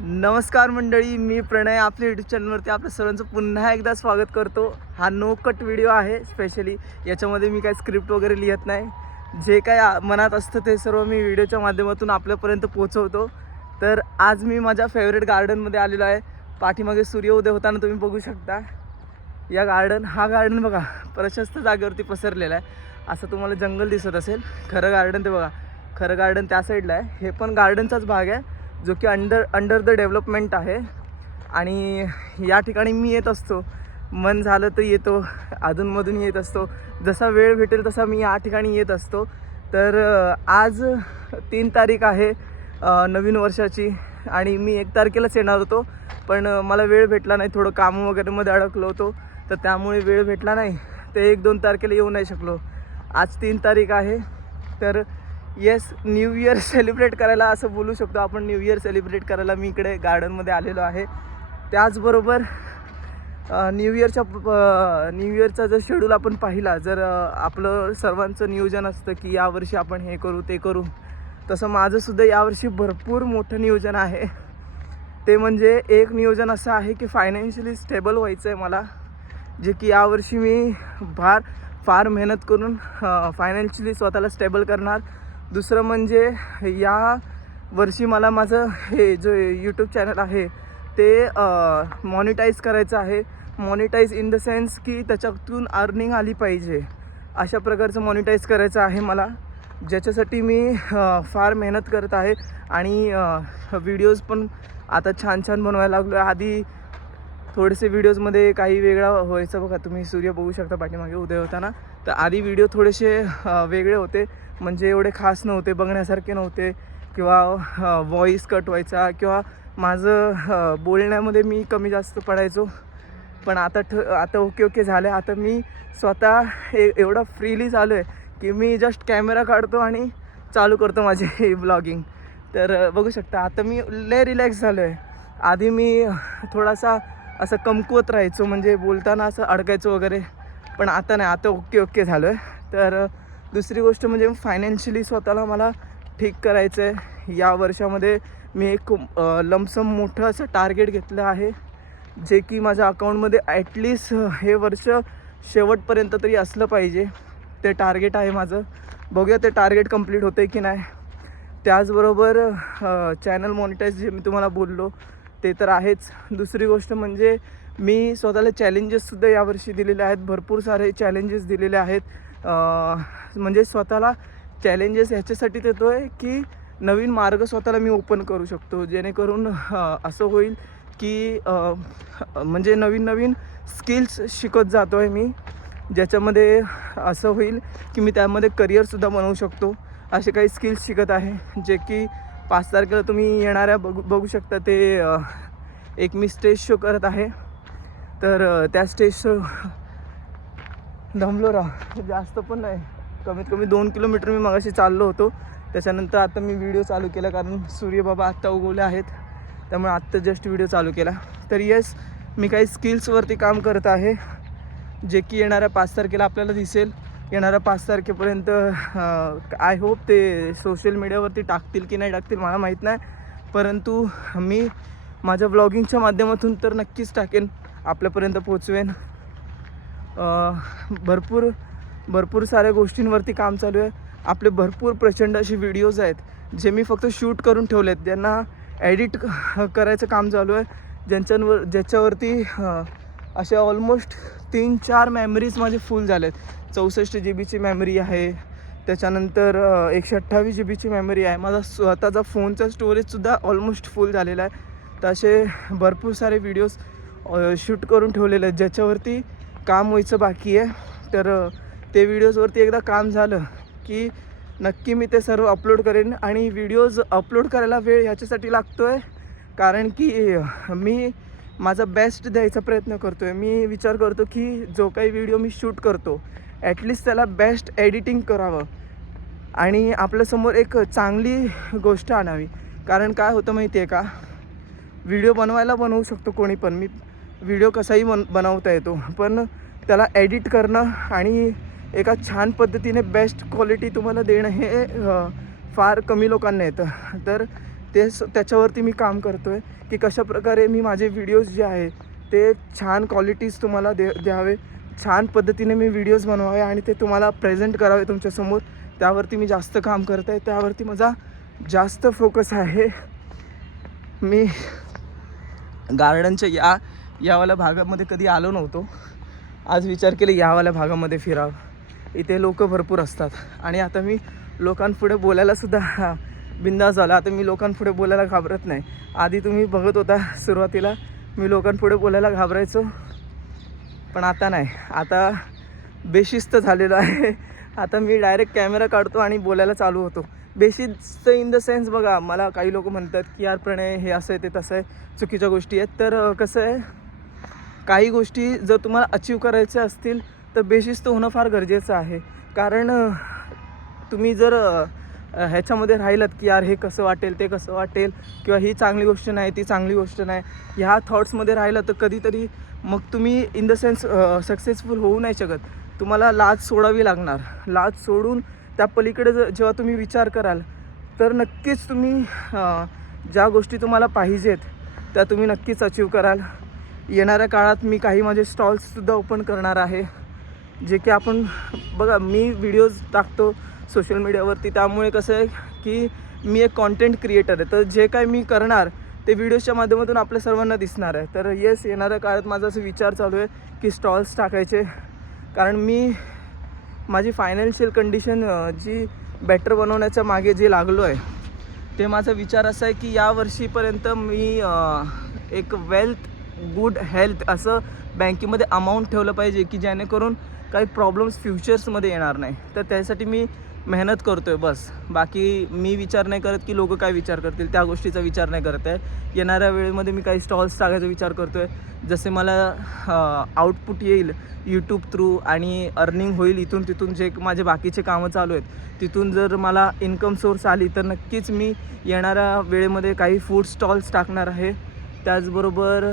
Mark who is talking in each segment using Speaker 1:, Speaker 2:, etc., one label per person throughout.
Speaker 1: नमस्कार मंडळी मी प्रणय. आपल्या यूट्यूब चॅनलवरती आपल्या सर्वांचं पुन्हा एकदा स्वागत करतो. हा नो कट व्हिडिओ आहे स्पेशली याच्यामध्ये मी काय स्क्रिप्ट वगैरे लिहित नाही. जे काय मनात असतं ते सर्व मी व्हिडिओच्या माध्यमातून आपल्यापर्यंत पोहोचवतो. तर आज मी माझ्या फेवरेट गार्डनमध्ये आलेलो आहे. पाठीमागे सूर्य उदय होताना तुम्ही बघू शकता. या गार्डन हा गार्डन बघा प्रशस्त जागेवरती पसरलेला आहे. असं तुम्हाला जंगल दिसत असेल. खरं गार्डन ते बघा. खरं गार्डन त्या साईडला आहे. हे पण गार्डनचाच भाग आहे. जो की अंडर अंडर द डेव्हलपमेंट आहे. आणि या ठिकाणी मी येत असतो. मन झालं तर येतो. अधूनमधून येत असतो. जसा वेळ भेटेल तसा मी या ठिकाणी येत असतो. तर आज तीन तारीख आहे नवीन वर्षाची. आणि मी एक तारखेलाच येणार होतो. पण मला वेळ भेटला नाही. थोडं काम वगैरेमध्ये अडकलो होतो. तर त्यामुळे वेळ भेटला नाही. ते एक दोन तारखेला येऊ नाही शकलो. आज तीन तारीख आहे. तर येस न्यू इयर सेलिब्रेट करायला असं बोलू शकतो. आपण न्यू इयर सेलिब्रेट करायला मी इकडे गार्डनमध्ये आलेलो आहे. त्याचबरोबर न्यू इयरच्या न्यू इयरचा जर शेड्यूल आपण पाहिला जर आपलं सर्वांचं नियोजन असतं की यावर्षी आपण हे करू ते करू तसं माझंसुद्धा यावर्षी भरपूर मोठं नियोजन आहे. ते म्हणजे एक नियोजन असं आहे की फायनान्शियली स्टेबल व्हायचं आहे मला जे की यावर्षी मी फार फार मेहनत करून फायनान्शियली स्वतःला स्टेबल करणार. दुसरं म्हणजे या वर्षी मला माझं हे जो यूट्यूब चॅनल आहे ते मॉनिटाईज करायचं आहे. मॉनिटाईज इन द सेन्स की त्याच्यातून अर्निंग आली पाहिजे. अशा प्रकारचं मॉनिटाईज करायचं आहे मला. ज्याच्यासाठी मी फार मेहनत करत आहे आणि व्हिडिओज पण आता छान छान बनवायला लागलो आहे आधी थोडेसे व्हिडिओजमध्ये काही वेगळा व्हायचं बघा. तुम्ही सूर्य बघू शकता पाठीमागे उदय होताना. तर आधी व्हिडिओ थोडेसे वेगळे होते. म्हणजे एवढे खास नव्हते बघण्यासारखे नव्हते. किंवा व्हॉईस कट व्हायचा किंवा माझं बोलण्यामध्ये मी कमी जास्त पडायचो. पण आता ठ आता ओके ओके झालं आहे आता मी स्वतः ए एवढा फ्रीली चालू आहे की मी जस्ट कॅमेरा काढतो आणि चालू करतो माझे ब्लॉगिंग तर बघू शकता आता मी लय रिलॅक्स झालो आहे आधी मी थोडासा असं कमकुवत राहायचो म्हणजे बोलताना असं अडकायचो वगैरे. पण आता नाही आता ओके ओके झालो आहे तर दुसरी गोष्ट म्हणजे फायनान्शियली स्वतःला मला ठीक करायचं आहे या वर्षामध्ये मी एक लमसम मोठं असं टार्गेट घेतलं आहे जे की माझ्या अकाउंटमध्ये ॲटलिस्ट हे वर्ष शेवटपर्यंत तरी असलं पाहिजे. ते टार्गेट आहे माझं. बघूया ते टार्गेट कंप्लीट होतं की नाही. त्याचबरोबर चॅनल मॉनिटाईज जे मी तुम्हाला बोललो ते तर आहेच. दुसरी गोष्ट म्हणजे मी स्वतःला चॅलेंजेससुद्धा यावर्षी दिलेले आहेत. भरपूर सारे चॅलेंजेस दिलेले आहेत. म्हणजे स्वतःला चॅलेंजेस ह्याच्यासाठी देतो आहे की नवीन मार्ग स्वतःला मी ओपन करू शकतो. जेणेकरून असं होईल की म्हणजे नवीन नवीन स्किल्स शिकत जातो आहे मी. ज्याच्यामध्ये असं होईल की मी त्यामध्ये करिअरसुद्धा बनवू शकतो. असे काही स्किल्स शिकत आहे जे की पाच तारखेला तुम्ही येणाऱ्या बघू बघू शकता ते एक मी स्टेज शो करत आहे. तर त्या स्टेज शो दमलो राह जास्त पण नाही. कमीत कमी दोन किलोमीटर मी मगाशी चाललो होतो. त्याच्यानंतर आता मी व्हिडिओ चालू केला कारण सूर्यबाबा आत्ता उगवले आहेत. त्यामुळे आत्ता जस्ट व्हिडिओ चालू केला. तर येस मी काही स्किल्सवरती काम करत आहे. जे की येणाऱ्या पाच तारखेला आपल्याला दिसेल. येणाऱ्या पाच तारखेपर्यंत आय होप ते सोशल मीडियावरती टाकतील की नाही टाकतील मला माहीत नाही. परंतु मी माझ्या ब्लॉगिंगच्या माध्यमातून तर नक्कीच टाकेन. आपल्यापर्यंत पोचवेन भरपूर भरपूर साऱ्या गोष्टींवरती काम चालू आहे. आपले भरपूर प्रचंड असे व्हिडिओज आहेत जे मी फक्त शूट करून ठेवले आहेत ज्यांना ॲडिट करायचं काम चालू आहे. ज्यांच्यावर ज्याच्यावरती असे ऑलमोस्ट तीन चार मेमरीज माझे फुल झाले आहेत चौसष्ट जी बीची मेमरी आहे. त्याच्यानंतर एकशे अठ्ठावीस जी बीची मेमरी आहे. माझा स्वतःचा फोनचा स्टोरेजसुद्धा ऑलमोस्ट फुल झालेला आहे. तर असे भरपूर सारे व्हिडिओज शूट करून ठेवलेले आहेत. ज्याच्यावरती काम व्हायचं बाकी आहे. तर ते व्हिडिओजवरती एकदा काम झालं की नक्की मी ते सर्व अपलोड करेन आणि व्हिडिओज अपलोड करायला वेळ ह्याच्यासाठी लागतो आहे कारण की मी माझा बेस्ट द्यायचा प्रयत्न करतो आहे मी विचार करतो की जो काही व्हिडिओ मी शूट करतो ॲटलिस्ट त्याला बेस्ट एडिटिंग करावं. आणि आपल्यासमोर एक चांगली गोष्ट आणावी. कारण काय होतं माहिती आहे का? व्हिडिओ बनवायला बनवू शकतो कोणी पण. मी व्हिडिओ कसाही बन बनवता येतो. पण त्याला एडिट करणं आणि एका छान पद्धतीने बेस्ट क्वालिटी तुम्हाला देणं हे फार कमी लोकांना येतं. तर ते स- त्याच्यावरती मी काम करतो आहे की कशाप्रकारे मी माझे व्हिडिओज जे आहे ते छान क्वालिटीज तुम्हाला दे द्यावे छान पद्धतीने मी व्हिडिओज बनवावे आणि ते तुम्हाला प्रेझेंट करावे तुमच्यासमोर त्यावरती मी जास्त काम करत आहे त्यावरती माझा जास्त फोकस आहे. मी गार्डनच्या या यावाल्या भागामध्ये कधी आलो नव्हतो. आज विचार केले यावाल्या भागामध्ये फिरावं. इथे लोक भरपूर असतात. आणि आता मी लोकांपुढे बोलायलासुद्धा बिंदास झाला. आता मी लोकांपुढे बोलायला घाबरत नाही. आधी तुम्ही बघत होता सुरुवातीला मी लोकांपुढे बोलायला घाबरायचो. पण आता नाही. आता बेशिस्त झालेलो आहे. आता मी डायरेक्ट कॅमेरा काढतो आणि बोलायला चालू होतो. बेशिस्त इन द सेन्स बघा मला काही लोक म्हणतात की यार प्रणय हे असं आहे ते तसं आहे चुकीच्या गोष्टी आहेत. तर कसं आहे काही गोष्टी जर तुम्हाला अचीव करायच्या असतील तर बेशिस्त होणं फार गरजेचं आहे. कारण तुम्ही जर ह्याच्यामध्ये राहिलात की यार हे कसं वाटेल ते कसं वाटेल किंवा ही चांगली गोष्ट नाही ती चांगली गोष्ट नाही ह्या थॉट्समध्ये राहिलं तर कधीतरी मग तुम्ही इन द सेन्स सक्सेसफुल होऊ नाही शकत. तुम्हाला लाज सोडावी लागणार. लाज सोडून त्या पलीकडे जर जेव्हा तुम्ही विचार कराल तर नक्कीच तुम्ही ज्या गोष्टी तुम्हाला पाहिजेत त्या तुम्ही नक्कीच अचीव कराल. येणाऱ्या काळात मी काही माझे स्टॉल्ससुद्धा ओपन करणार आहे. जे की आपण बघा मी व्हिडिओज टाकतो सोशल मीडियावरती त्यामुळे कसं आहे की मी एक कॉन्टेंट क्रिएटर आहे. तर जे काय मी करणार ते व्हिडिओजच्या माध्यमातून आपल्या सर्वांना दिसणार आहे. तर येस येणाऱ्या काळात माझा असं विचार चालू आहे की स्टॉल्स टाकायचे. कारण मी माझी फायनान्शियल कंडिशन जी बेटर बनवण्याच्या मागे जे लागलो आहे ते माझा विचार असा आहे की या वर्षीपर्यंत मी एक वेल्थ गुड हेल्थ असं बँकेमध्ये अमाऊंट ठेवलं पाहिजे की जेणेकरून काही प्रॉब्लेम्स फ्युचर्समध्ये येणार नाही. तर त्यासाठी मी मेहनत करतो आहे बस. बाकी मी विचार नाही करत की लोक काय विचार करतील. त्या गोष्टीचा विचार नाही करत आहे. येणाऱ्या वेळेमध्ये मी काही स्टॉल्स टाकायचा विचार करतो आहे जसे मला आउटपुट येईल यूट्यूब थ्रू आणि अर्निंग होईल इथून तिथून जे माझे बाकीचे कामं चालू आहेत तिथून जर मला इन्कम सोर्स आली तर नक्कीच मी येणाऱ्या वेळेमध्ये काही फूड स्टॉल्स टाकणार आहे. त्याचबरोबर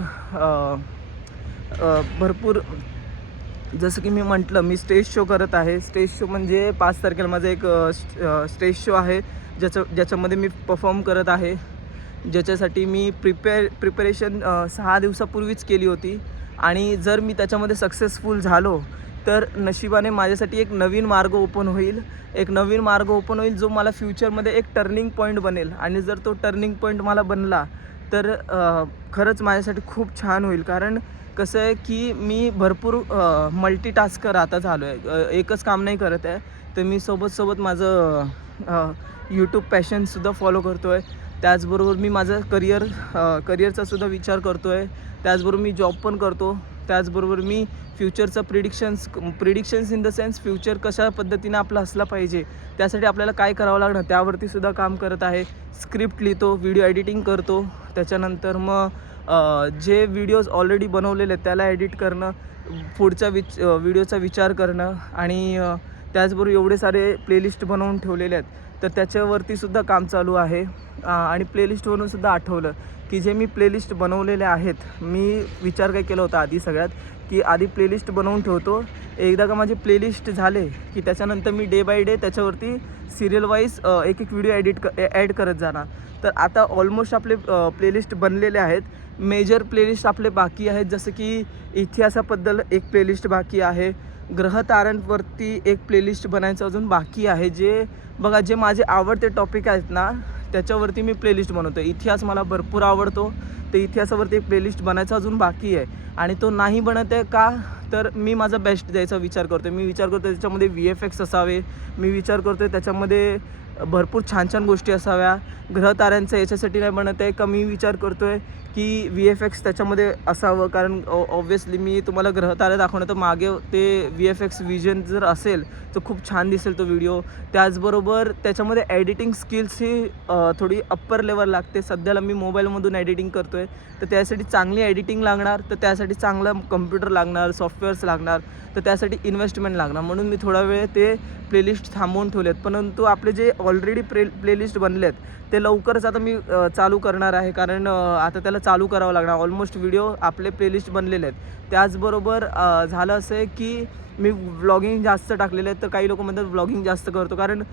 Speaker 1: भरपूर जसं की मी म्हटलं मी स्टेज शो करत आहे. स्टेज शो म्हणजे पाच तारखेला माझा एक स्टेज शो आहे. ज्याचं ज्याच्यामध्ये मी परफॉर्म करत आहे. ज्याच्यासाठी मी प्रिपेअर प्रिपरेशन सहा दिवसापूर्वीच केली होती. आणि जर मी त्याच्यामध्ये सक्सेसफुल झालो तर नशिबाने माझ्यासाठी एक नवीन मार्ग ओपन होईल. एक नवीन मार्ग ओपन होईल जो मला फ्युचरमध्ये एक टर्निंग पॉईंट बनेल. आणि जर तो टर्निंग पॉईंट मला बनला तर खरंच माझ्यासाठी खूप छान होईल. कारण कसं आहे की मी भरपूर मल्टीटास्कर आता झालो आहे एकच काम नाही करत आहे. तर मी सोबत सोबत माझं यूट्यूब पॅशनसुद्धा फॉलो करतो आहे त्याचबरोबर मी माझं करिअर करिअरचा सुद्धा विचार करतो आहे त्याचबरोबर मी जॉब पण करतो. त्याचबरोबर मी फ्युचरचं predictions predictions in the sense future कशा पद्धतीनं आपला असला पाहिजे त्यासाठी आपल्याला काय करावं लागणार त्यावरतीसुद्धा काम करत आहे. स्क्रिप्ट लिहितो व्हिडिओ एडिटिंग करतो. त्याच्यानंतर मग जे व्हिडिओज ऑलरेडी बनवलेले आहेत त्याला एडिट करणं पुढच्या विच व्हिडिओचा विचार करणं आणि त्याचबरोबर एवढे सारे प्लेलिस्ट बनवून ठेवलेले आहेत तर त्याच्यावरतीसुद्धा काम चालू आहे. आणि प्लेलिस्टवरून सुद्धा आठवलं की जे मी प्लेलिस्ट बनवलेले आहेत मी विचार काय केला होता आधी सगळ्यात की आधी प्लेलिस्ट बनवून ठेवतो. एकदा का माझे प्लेलिस्ट झाले की त्याच्यानंतर मी डे बाय डे त्याच्यावरती सिरियल वाईज एक एक व्हिडिओ एडिट क ॲड करत जाणार. तर आता ऑलमोस्ट आपले प्लेलिस्ट बनलेले आहेत. मेजर प्लेलिस्ट आपले बाकी आहेत जसं की इतिहासाबद्दल एक प्लेलिस्ट बाकी आहे. ग्रहताऱ्यांवरती एक प्लेलिस्ट बनायचं अजून बाकी आहे. जे बघा जे माझे आवडते टॉपिक आहेत ना त्याच्यावरती मी प्लेलिस्ट बनवतो इतिहास मला भरपूर आवडतो. तर इतिहासावरती एक प्लेलिस्ट बनायचा अजून बाकी आहे. आणि तो नाही बनत आहे का? तर मी माझा बेस्ट द्यायचा विचार करतो मी विचार करतो त्याच्यामध्ये व्ही एफ एक्स असावे. मी विचार करतो त्याच्यामध्ये भरपूर छान छान गोष्टी असाव्या. ग्रहताऱ्यांचं याच्यासाठी नाही बनत आहे का? मी विचार करतो आहे की व्ही एफ एक्स त्याच्यामध्ये असावं. कारण ऑब्व्हियसली मी तुम्हाला ग्रहतारे दाखवणं तर मागे ते व्ही एफ एक्स विजन जर असेल तर खूप छान दिसेल तो व्हिडिओ त्याचबरोबर त्याच्यामध्ये एडिटिंग स्किल्स ही थोडी अप्पर लेवल लागते. सध्याला मी मोबाईलमधून एडिटिंग करतो आहे तर त्यासाठी चांगली एडिटिंग लागणार. तर त्यासाठी चांगलं कम्प्युटर लागणार सॉफ्टवेअर्स लागणार तर त्यासाठी इन्व्हेस्टमेंट लागणार. म्हणून मी थोडा वेळ ते प्लेलिस्ट थांबवून ठेवलेत. परंतु आपले जे ऑलरेडी प्ले प्लेलिस्ट बनलेत ते लवकरच आता मी चालू करणार आहे. कारण आता त्याला चालू करावं लागणार. ऑलमोस्ट व्हिडिओ आपले प्लेलिस्ट बनलेले आहेत. त्याचबरोबर झालं असं आहे की मी व्लॉगिंग जास्त टाकलेलं आहे तर काही लोक म्हणतात व्लॉगिंग जास्त करतो. कारण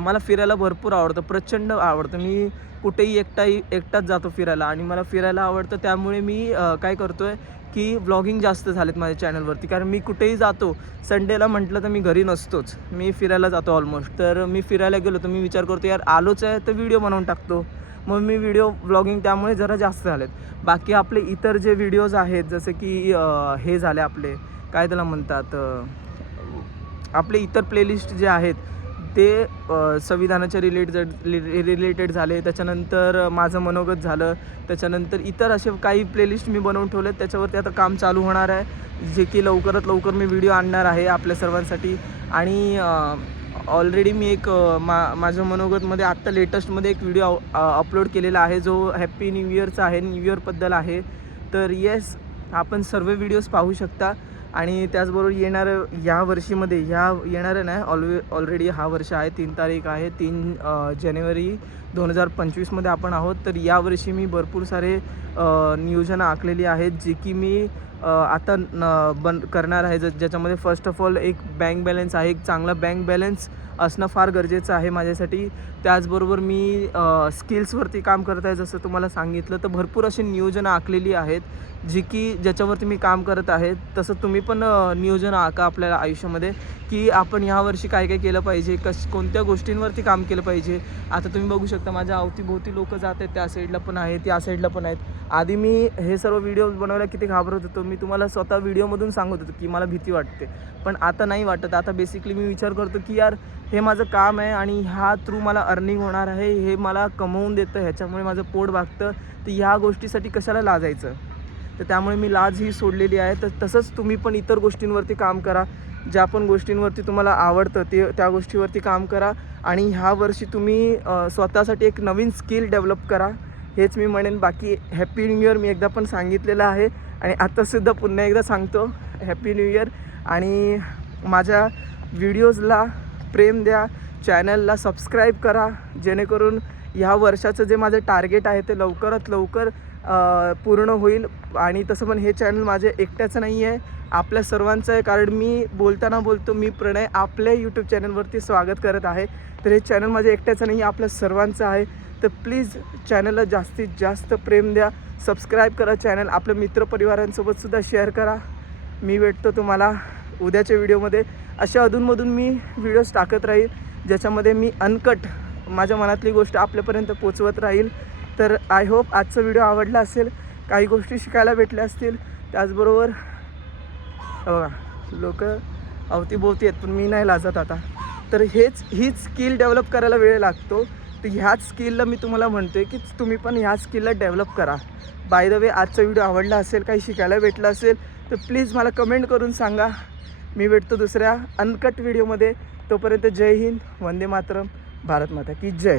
Speaker 1: मला फिरायला भरपूर आवडतं प्रचंड आवडतं. मी कुठेही एकटाही एकटाच जातो फिरायला आणि मला फिरायला आवडतं. त्यामुळे मी काय करतो आहे की व्लॉगिंग जास्त झालेत माझ्या चॅनलवरती कारण मी कुठेही जातो संडेला म्हटलं तर मी घरी नसतोच. मी फिरायला जातो ऑलमोस्ट तर मी फिरायला गेलो तर मी विचार करतो यार आलोच आहे तर व्हिडिओ बनवून टाकतो. मग मी व्हिडिओ व्लॉगिंग त्यामुळे जरा जास्त झालेत. बाकी आपले इतर जे व्हिडिओज आहेत जसे की हे झाले आपले. काय त्याला म्हणतात आपले इतर प्लेलिस्ट जे आहेत ते संविधानाच्या रिलेटेड रिलेटेड झाले. त्याच्यानंतर माझं मनोगत झालं. त्याच्यानंतर इतर असे काही प्लेलिस्ट मी बनवून ठेवले त्याच्यावरती आता काम चालू होणार आहे. जे की लवकरात लवकर मी व्हिडिओ आणणार आहे आपल्या सर्वांसाठी. आणि ऑलरेडी मी एक मा माझ्या मनोगतमध्ये आत्ता लेटेस्टमध्ये एक व्हिडिओ अपलोड केलेला आहे. जो हॅप्पी न्यू इयरचा आहे न्यू इयरबद्दल आहे. तर येस आपण सर्व व्हिडिओज पाहू शकता. आणि त्याचबरोबर येणारं या वर्षीमध्ये ह्या येणारं नाही ऑलवे ऑलरेडी हा वर्ष आहे तीन तारीख आहे तीन जानेवारी दोन हजार पंचवीसमध्ये आपण आहोत. तर यावर्षी मी भरपूर सारे नियोजनं आखलेली आहेत जी की मी आता न बन करणार आहे. ज ज्याच्यामध्ये फर्स्ट ऑफ ऑल एक बँक बॅलन्स आहे एक चांगला बँक बॅलन्स असणं फार गरजेचं आहे माझ्यासाठी. त्याचबरोबर मी स्किल्सवरती काम करत आहे जसं तुम्हाला सांगितलं तर भरपूर अशी नियोजनं आखलेली आहेत जी की ज्याच्यावरती मी काम करत आहे तसं तुम्ही पण नियोजन आका आपल्याला आयुष्यामध्ये. की आपण ह्या वर्षी काय काय केलं पाहिजे कश कोणत्या गोष्टींवरती काम केलं पाहिजे. आता तुम्ही बघू शकता माझ्या अवतीभोवती लोक जात आहेत त्या साईडला पण आहेत या साईडला पण आहेत. आधी मी हे सर्व व्हिडिओ बनवायला किती घाबरत होतो. मी तुम्हाला स्वतः व्हिडिओमधून सांगत होतो की मला भीती वाटते. पण आता नाही वाटत. आता बेसिकली मी विचार करतो की यार हे माझं काम आहे आणि ह्या थ्रू मला अर्निंग होणार आहे हे मला कमवून देतं ह्याच्यामुळे माझं पोट भागतं तर ह्या गोष्टीसाठी कशाला लाजायचं? तर त्यामुळे मी लाज ही सोडलेली आहे. तर तसंच तुम्ही पण इतर गोष्टींवरती काम करा. ज्या पण गोष्टींवरती तुम्हाला आवडतं ते त्या गोष्टीवरती काम करा. आणि ह्या वर्षी तुम्ही स्वतःसाठी एक नवीन स्किल डेव्हलप करा. हेच मी म्हणेन. बाकी हॅपी न्यू इयर मी एकदा पण सांगितलेलं आहे. आणि आत्तासुद्धा पुन्हा एकदा सांगतो. हॅपी न्यू इयर आणि माझ्या व्हिडिओजला प्रेम द्या. चॅनलला सबस्क्राईब करा. जेणेकरून ह्या वर्षाचं जे माझं टार्गेट आहे ते लवकरात लवकर पूर्ण होईल. आणि तसं पण हे चॅनल माझे एकट्याचं नाही आहे. आपल्या सर्वांचं आहे. कारण मी बोलताना बोलतो मी प्रणय आपल्या यूट्यूब चॅनलवरती स्वागत करत आहे. तर हे चॅनल माझे एकट्याचं नाही आहे आपल्या सर्वांचं आहे. तर प्लीज चॅनलला जास्तीत जास्त प्रेम द्या. सबस्क्राईब करा चॅनल आपल्या मित्रपरिवारांसोबतसुद्धा शेअर करा. मी भेटतो तुम्हाला उद्याच्या व्हिडिओमध्ये अशा अधूनमधून मी व्हिडिओज टाकत राहील ज्याच्यामध्ये मी अनकट माझ्या मनातली गोष्ट आपल्यापर्यंत पोचवत राहील. तर आय होप आजचा व्हिडिओ आवडला असेल काही गोष्टी शिकायला भेटल्या असतील त्याचबरोबर बघा लोक अवतीभोवती आहेत पण मी नाही लाजत आता. तर हेच हीच स्किल डेव्हलप करायला वेळ लागतो. तर ह्याच स्किलला मी तुम्हाला म्हणतो आहे की तुम्ही पण ह्या स्किलला डेव्हलप करा. बाय द वे आजचा व्हिडिओ आवडला असेल काही शिकायला भेटला असेल तर प्लीज मला कमेंट करून सांगा. मी भेटतो दुसऱ्या अनकट व्हिडिओमध्ये तोपर्यंत जय हिंद वंदे मातरम भारत माता की जय.